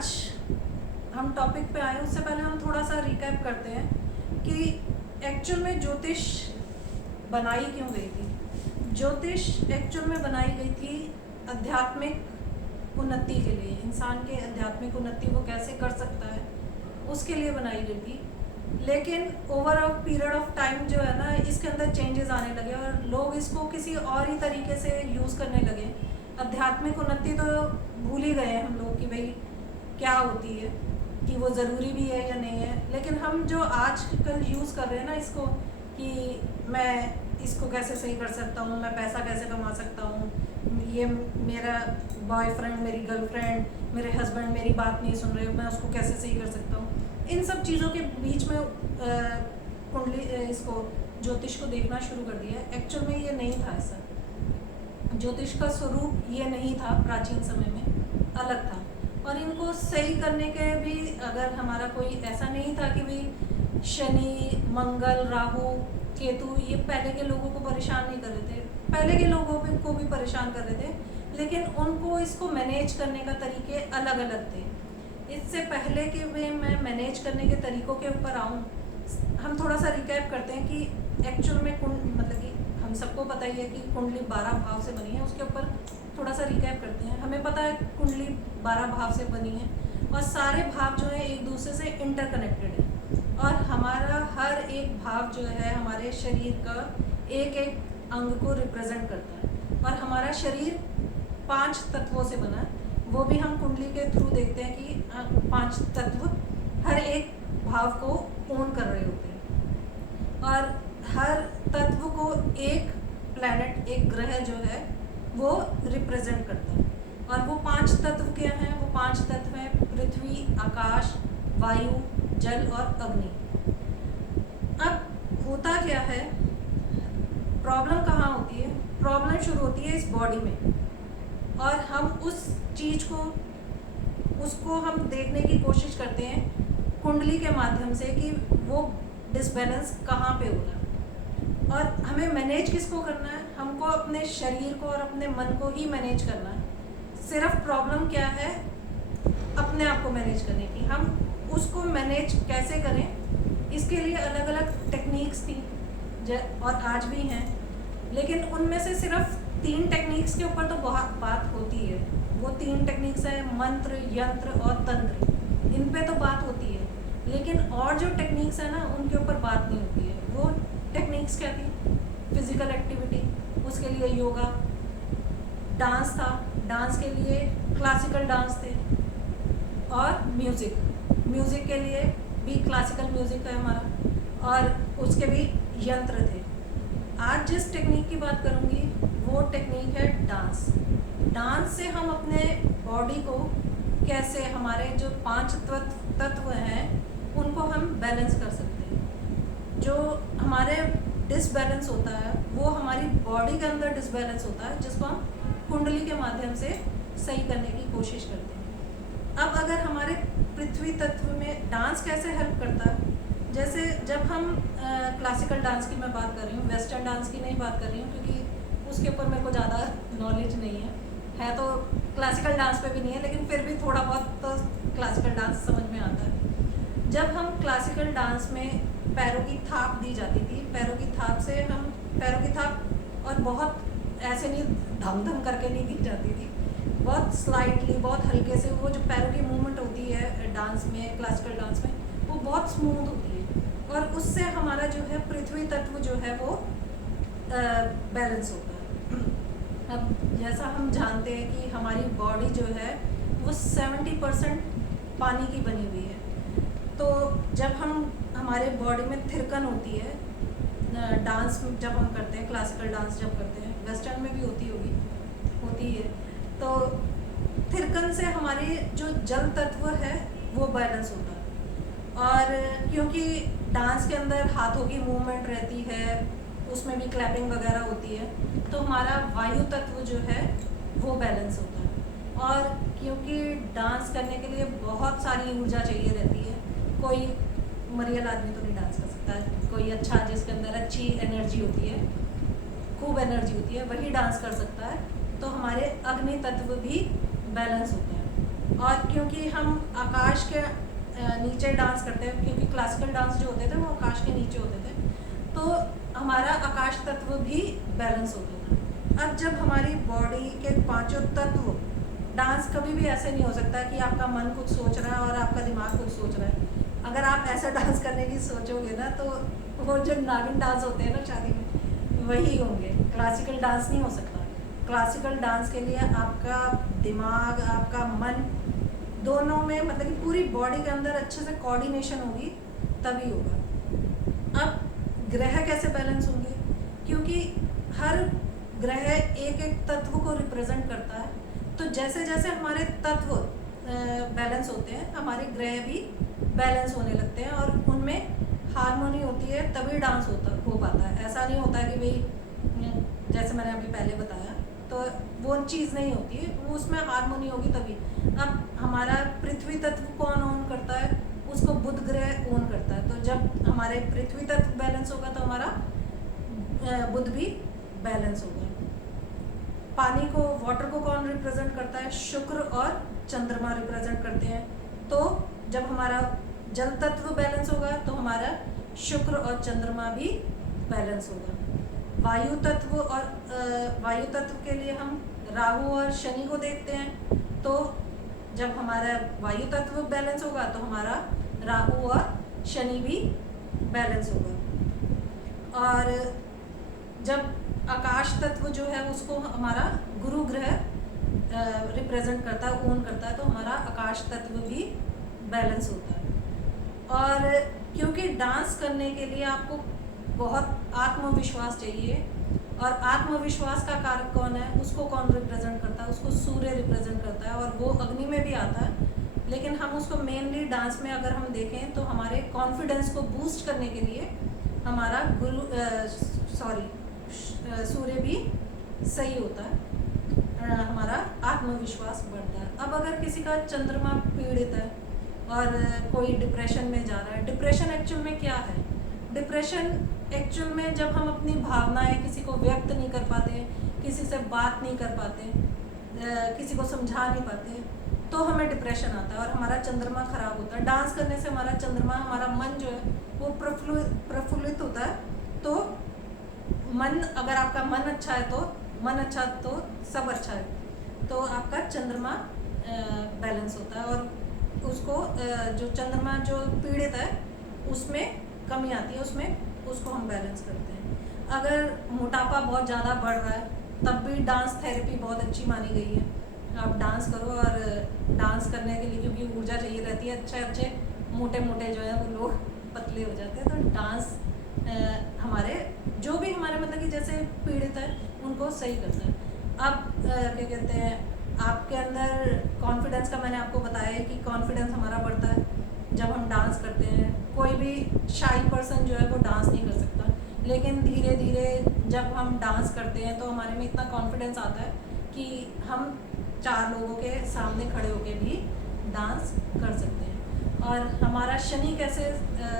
आज हम टॉपिक पे आए उससे पहले हम थोड़ा सा रिकैप करते हैं कि एक्चुअल में ज्योतिष बनाई क्यों गई थी। ज्योतिष एक्चुअल में बनाई गई थी आध्यात्मिक उन्नति के लिए, इंसान के आध्यात्मिक उन्नति वो कैसे कर सकता है उसके लिए बनाई गई थी। लेकिन over a period of time जो है ना, इसके अंदर चेंजेस आने लगे और लोग इसको किसी और ही तरीके से यूज़ करने लगे। आध्यात्मिक उन्नति तो भूल ही गए हैं हम लोग कि भाई क्या होती है, कि वो ज़रूरी भी है या नहीं है। लेकिन हम जो आजकल यूज़ कर रहे हैं ना इसको, कि मैं इसको कैसे सही कर सकता हूँ, मैं पैसा कैसे कमा सकता हूँ, ये मेरा बॉयफ्रेंड, मेरी गर्लफ्रेंड, मेरे हस्बैंड मेरी बात नहीं सुन रहे, मैं उसको कैसे सही कर सकता हूँ, इन सब चीज़ों के बीच में कुंडली इसको ज्योतिष को देखना शुरू कर दिया। एक्चुअल में ये नहीं था ऐसा, ज्योतिष का स्वरूप ये नहीं था, प्राचीन समय में अलग था। और इनको सही करने के भी अगर हमारा कोई ऐसा नहीं था कि भाई शनि, मंगल, राहु, केतु ये पहले के लोगों को परेशान नहीं कर रहे थे, पहले के लोगों को भी परेशान कर रहे थे, लेकिन उनको इसको मैनेज करने का तरीके अलग अलग थे। इससे पहले कि मैं मैनेज करने के तरीक़ों के ऊपर आऊँ, हम थोड़ा सा रिकैप करते हैं कि एक्चुअल में मतलब कि हम सबको पता ही है कि कुंडली 12 भाव से बनी है। उसके ऊपर थोड़ा सा रिकैप करते हैं। हमें पता है कुंडली 12 भाव से बनी है और सारे भाव जो है एक दूसरे से इंटरकनेक्टेड है और हमारा हर एक भाव जो है हमारे शरीर का एक एक अंग को रिप्रेजेंट करता है। और हमारा शरीर 5 तत्वों से बना है, वो भी हम कुंडली के थ्रू देखते हैं कि 5 तत्व हर एक भाव को ओन कर रहे होते हैं और हर तत्व को एक प्लैनेट, एक ग्रह जो है वो रिप्रेजेंट करता है। और वो 5 तत्व क्या हैं? वो 5 तत्व हैं पृथ्वी, आकाश, वायु, जल और अग्नि। अब होता क्या है, प्रॉब्लम कहाँ होती है? प्रॉब्लम शुरू होती है इस बॉडी में और हम उस चीज़ को उसको हम देखने की कोशिश करते हैं कुंडली के माध्यम से कि वो डिसबैलेंस कहाँ पे हो रहा है। और हमें मैनेज किसको करना है? हमको अपने शरीर को और अपने मन को ही मैनेज करना है। सिर्फ प्रॉब्लम क्या है? अपने आप को मैनेज करने की। हम उसको मैनेज कैसे करें, इसके लिए अलग अलग टेक्निक्स थी और आज भी हैं, लेकिन उनमें से सिर्फ 3 टेक्निक्स के ऊपर तो बहुत बात होती है। वो 3 टेक्निक्स है मंत्र, यंत्र और तंत्र। इन पे तो बात होती है, लेकिन और जो टेक्निक्स है ना उनके ऊपर बात नहीं होती है। वो टेक्निक्स क्या थी? फिजिकल एक्टिविटी, उसके लिए योगा, डांस था, डांस के लिए क्लासिकल डांस थे, और म्यूज़िक के लिए भी क्लासिकल म्यूज़िक है हमारा, और उसके भी यंत्र थे। आज जिस टेक्निक की बात करूँगी वो टेक्निक है डांस। डांस से हम अपने बॉडी को कैसे, हमारे जो 5 तत्व हैं उनको हम बैलेंस कर सकते हैं। जो हमारे डिसबैलेंस होता है वो हमारी बॉडी के अंदर डिसबैलेंस होता है, जिसको हम कुंडली के माध्यम से सही करने की कोशिश करते हैं। अब अगर हमारे पृथ्वी तत्व में डांस कैसे हेल्प करता है, जैसे जब हम क्लासिकल डांस की मैं बात कर रही हूँ, वेस्टर्न डांस की नहीं बात कर रही हूँ क्योंकि उसके ऊपर मेरे को ज़्यादा नॉलेज नहीं है तो क्लासिकल डांस पे भी नहीं है, लेकिन फिर भी थोड़ा बहुत तो क्लासिकल डांस समझ में आता है। जब हम क्लासिकल डांस में पैरों की थाप दी जाती थी, पैरों की थाप से हम पैरों की थाप, और बहुत ऐसे नहीं धम धम करके नहीं दी जाती थी, बहुत स्लाइटली, बहुत हल्के से वो जो पैरों की मूवमेंट होती है डांस में, क्लासिकल डांस में, वो बहुत स्मूथ होती है और उससे हमारा जो है पृथ्वी तत्व जो है वो बैलेंस होता है। अब जैसा हम जानते हैं कि हमारी बॉडी जो है वो 70% पानी की बनी हुई है, तो जब हमारे बॉडी में थिरकन होती है, डांस जब हम करते हैं, क्लासिकल डांस जब करते हैं, वेस्टर्न में भी होती है, तो थिरकन से हमारी जो जल तत्व है वो बैलेंस होता है। और क्योंकि डांस के अंदर हाथों की मूवमेंट रहती है, उसमें भी क्लैपिंग वगैरह होती है, तो हमारा वायु तत्व जो है वो बैलेंस होता है। और क्योंकि डांस करने के लिए बहुत सारी ऊर्जा चाहिए रहती है, कोई मरियल आदमी तो नहीं डांस कर सकता है, कोई अच्छा जिसके अंदर अच्छी एनर्जी होती है, खूब एनर्जी होती है, वही डांस कर सकता है। तो हमारे अग्नि तत्व भी बैलेंस होते हैं और क्योंकि हम आकाश के नीचे डांस करते हैं, क्योंकि क्लासिकल डांस जो होते थे वो आकाश के नीचे होते थे, तो हमारा आकाश तत्व भी बैलेंस होता था। अब जब हमारी बॉडी के पांचों तत्व, डांस कभी भी ऐसे नहीं हो सकता कि आपका मन कुछ सोच रहा है और आपका दिमाग कुछ सोच रहा है। अगर आप ऐसा डांस करने की सोचोगे ना, तो वो जो नागिन डांस होते हैं ना शादी में, वही होंगे। क्लासिकल डांस नहीं हो सकता। क्लासिकल डांस के लिए आपका दिमाग, आपका मन, दोनों में मतलब कि पूरी बॉडी के अंदर अच्छे से कोऑर्डिनेशन होगी, तभी होगा। अब ग्रह कैसे बैलेंस होंगे? क्योंकि हर ग्रह एक एक तत्व को रिप्रेजेंट करता है, तो जैसे जैसे हमारे तत्व बैलेंस होते हैं, हमारे ग्रह भी बैलेंस होने लगते हैं और उनमें हार्मोनी होती है, तभी डांस हो पाता है। ऐसा नहीं होता कि भाई जैसे मैंने अभी पहले बताया, तो वो चीज़ नहीं होती है, वो उसमें हार्मोनी होगी तभी। अब हमारा पृथ्वी तत्व कौन ओन करता है? उसको बुध ग्रह ओन करता है। तो जब हमारे पृथ्वी तत्व बैलेंस होगा तो हमारा बुध भी बैलेंस होगा। पानी को, वाटर को कौन रिप्रेजेंट करता है? शुक्र और चंद्रमा रिप्रेजेंट करते हैं। तो जब हमारा जल तत्व बैलेंस होगा तो हमारा शुक्र और चंद्रमा भी बैलेंस होगा। वायु तत्व के लिए हम राहु और शनि को देखते हैं, तो जब हमारा वायु तत्व बैलेंस होगा तो हमारा राहु और शनि भी बैलेंस होगा। और जब आकाश तत्व जो है उसको हमारा गुरु ग्रह रिप्रेजेंट करता है, ओन करता है, तो हमारा आकाश तत्व भी बैलेंस होता है। और क्योंकि डांस करने के लिए आपको बहुत आत्मविश्वास चाहिए, और आत्मविश्वास का कारक कौन है? उसको कौन रिप्रेजेंट करता है? उसको सूर्य रिप्रेजेंट करता है, और वो अग्नि में भी आता है। लेकिन हम उसको मेनली डांस में अगर हम देखें तो हमारे कॉन्फिडेंस को बूस्ट करने के लिए हमारा सूर्य भी सही होता है, हमारा आत्मविश्वास बढ़ता है। अब अगर किसी का चंद्रमा पीड़ित है और कोई डिप्रेशन में जा रहा है, डिप्रेशन एक्चुअल में क्या है? डिप्रेशन एक्चुअल में जब हम अपनी भावनाएं किसी को व्यक्त नहीं कर पाते, किसी से बात नहीं कर पाते, किसी को समझा नहीं पाते, तो हमें डिप्रेशन आता है और हमारा चंद्रमा खराब होता है। डांस करने से हमारा चंद्रमा, हमारा मन जो है वो प्रफुल्लित होता है। तो मन, अगर आपका मन अच्छा है तो सब अच्छा है, तो आपका चंद्रमा बैलेंस होता है। और उसको जो चंद्रमा जो पीड़ित है उसमें कमी आती है, उसमें उसको हम बैलेंस करते हैं। अगर मोटापा बहुत ज़्यादा बढ़ रहा है, तब भी डांस थेरेपी बहुत अच्छी मानी गई है। आप डांस करो, और डांस करने के लिए क्योंकि ऊर्जा चाहिए रहती है, अच्छे मोटे जो है वो लोग पतले हो जाते हैं। तो डांस हमारे जो भी हमारे मतलब कि जैसे पीड़ित है उनको सही करता है। अब क्या कहते हैं, आपके अंदर कॉन्फिडेंस का मैंने आपको बताया है कि कॉन्फिडेंस हमारा बढ़ता है जब हम डांस करते हैं। कोई भी शाई पर्सन जो है वो डांस नहीं कर सकता, लेकिन धीरे धीरे जब हम डांस करते हैं तो हमारे में इतना कॉन्फिडेंस आता है कि हम 4 लोगों के सामने खड़े होकर भी डांस कर सकते हैं। और हमारा शनि कैसे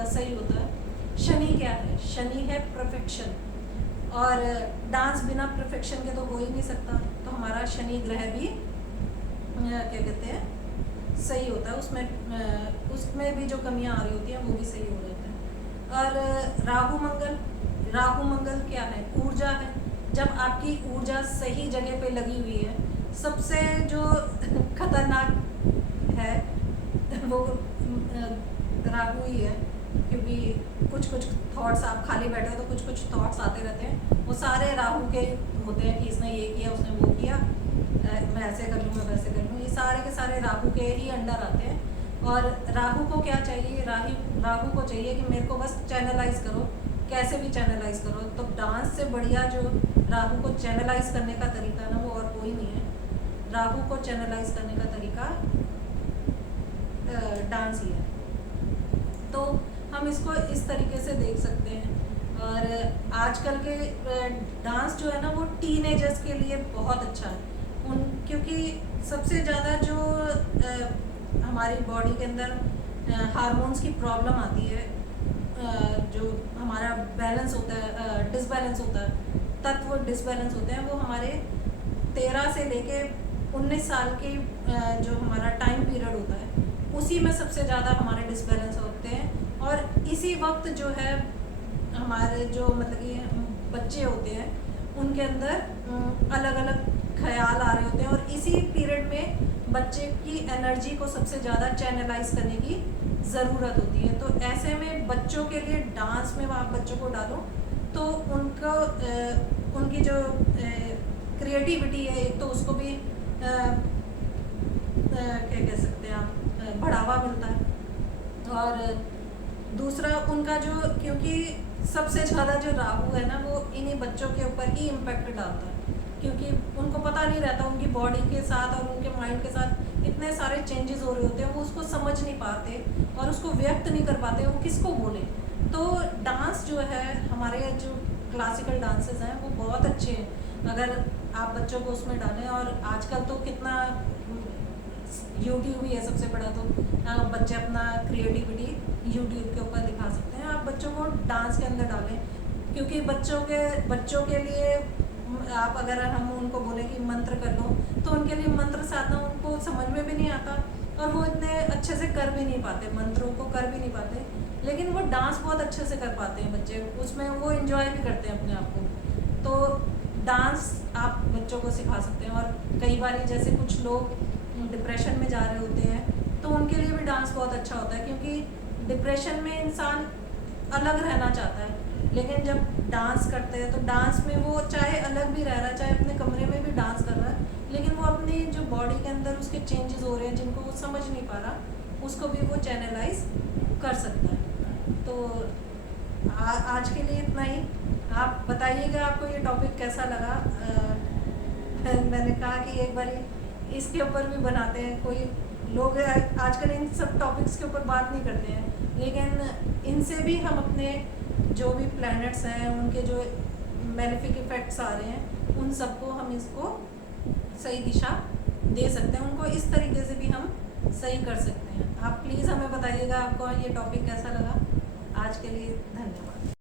सही होता है? शनि क्या है? शनि है परफेक्शन, और डांस बिना परफेक्शन के तो हो ही नहीं सकता। तो हमारा शनि ग्रह भी क्या कहते हैं सही होता है, उसमें भी जो कमियां आ रही होती हैं वो भी सही हो जाता है। और राहु मंगल क्या है? ऊर्जा है। जब आपकी ऊर्जा सही जगह पे लगी हुई है, सबसे जो खतरनाक है वो राहु ही है, क्योंकि कुछ थॉट्स, आप खाली बैठे हो तो कुछ थॉट्स आते रहते हैं, वो सारे राहु के होते हैं कि इसने ये किया, उसने वो किया, मैं ऐसे कर लूँ, मैं वैसे कर लूँ। ये सारे के सारे राहु के ही अंडर आते हैं। और राहु को क्या चाहिए? राहु को चाहिए कि मेरे को बस चैनलाइज करो, कैसे भी चैनलाइज करो। तो डांस से बढ़िया जो राहु को चैनलाइज करने का तरीका है ना, वो और कोई नहीं है। राहु को चैनलाइज करने का तरीका डांस ही है। तो हम इसको इस तरीके से देख सकते हैं। और आजकल के डांस जो है ना वो टीनेजर्स के लिए बहुत अच्छा है, क्योंकि सबसे ज़्यादा जो हमारी बॉडी के अंदर हार्मोन्स की प्रॉब्लम आती है, जो हमारा बैलेंस होता है, डिसबैलेंस होता है, तत्व डिसबैलेंस होते हैं, वो हमारे 13 से लेके 19 साल के जो हमारा टाइम पीरियड होता है उसी में सबसे ज़्यादा हमारे डिसबैलेंस होते हैं। और इसी वक्त जो है हमारे जो मतलब कि बच्चे होते हैं उनके अंदर अलग अलग ख्याल आ रहे होते हैं, और इसी पीरियड में बच्चे की एनर्जी को सबसे ज़्यादा चैनलाइज करने की ज़रूरत होती है। तो ऐसे में बच्चों के लिए डांस में आप बच्चों को डालो तो उनको उनकी जो क्रिएटिविटी है एक तो उसको भी क्या कह सकते हैं आप बढ़ावा मिलता है, और दूसरा उनका जो, क्योंकि सबसे ज़्यादा जो राहु है ना वो इन्हीं बच्चों के ऊपर ही इम्पेक्ट डालता है, क्योंकि उनको पता नहीं रहता उनकी बॉडी के साथ और उनके माइंड के साथ इतने सारे चेंजेस हो रहे होते हैं, वो उसको समझ नहीं पाते और उसको व्यक्त नहीं कर पाते, वो किसको बोले। तो डांस जो है हमारे जो क्लासिकल डांसेस हैं वो बहुत अच्छे हैं अगर आप बच्चों को उसमें डालें। और आजकल तो कितना यूट्यूब ही है सबसे बड़ा, तो बच्चे अपना क्रिएटिविटी यूट्यूब के ऊपर दिखा सकते हैं। आप बच्चों को डांस के अंदर डालें, क्योंकि बच्चों के लिए आप अगर हम उनको बोले कि मंत्र कर लो तो उनके लिए मंत्र साधना उनको समझ में भी नहीं आता और वो इतने अच्छे से कर भी नहीं पाते, मंत्रों को कर भी नहीं पाते। लेकिन वो डांस बहुत अच्छे से कर पाते हैं बच्चे, उसमें वो इन्जॉय भी करते हैं अपने आप को। तो डांस आप बच्चों को सिखा सकते हैं। और कई बार जैसे कुछ लोग डिप्रेशन में जा रहे होते हैं तो उनके लिए भी डांस बहुत अच्छा होता है, क्योंकि डिप्रेशन में इंसान अलग रहना चाहता है, लेकिन जब डांस करते हैं तो डांस में वो चाहे अलग भी रह रहा है, चाहे अपने कमरे में भी डांस कर रहा है, लेकिन वो अपनी जो बॉडी के अंदर उसके चेंजेस हो रहे हैं जिनको वो समझ नहीं पा रहा, उसको भी वो चैनलाइज कर सकता है। तो आज के लिए इतना ही। आप बताइएगा आपको ये टॉपिक कैसा लगा। मैंने कहा कि एक बार इसके ऊपर भी बनाते हैं, कोई लोग आजकल इन सब टॉपिक्स के ऊपर बात नहीं करते हैं, लेकिन इनसे भी हम अपने जो भी प्लैनेट्स हैं उनके जो मेलेफिक इफेक्ट्स आ रहे हैं उन सबको हम इसको सही दिशा दे सकते हैं, उनको इस तरीके से भी हम सही कर सकते हैं। आप प्लीज़ हमें बताइएगा आपको ये टॉपिक कैसा लगा। आज के लिए धन्यवाद।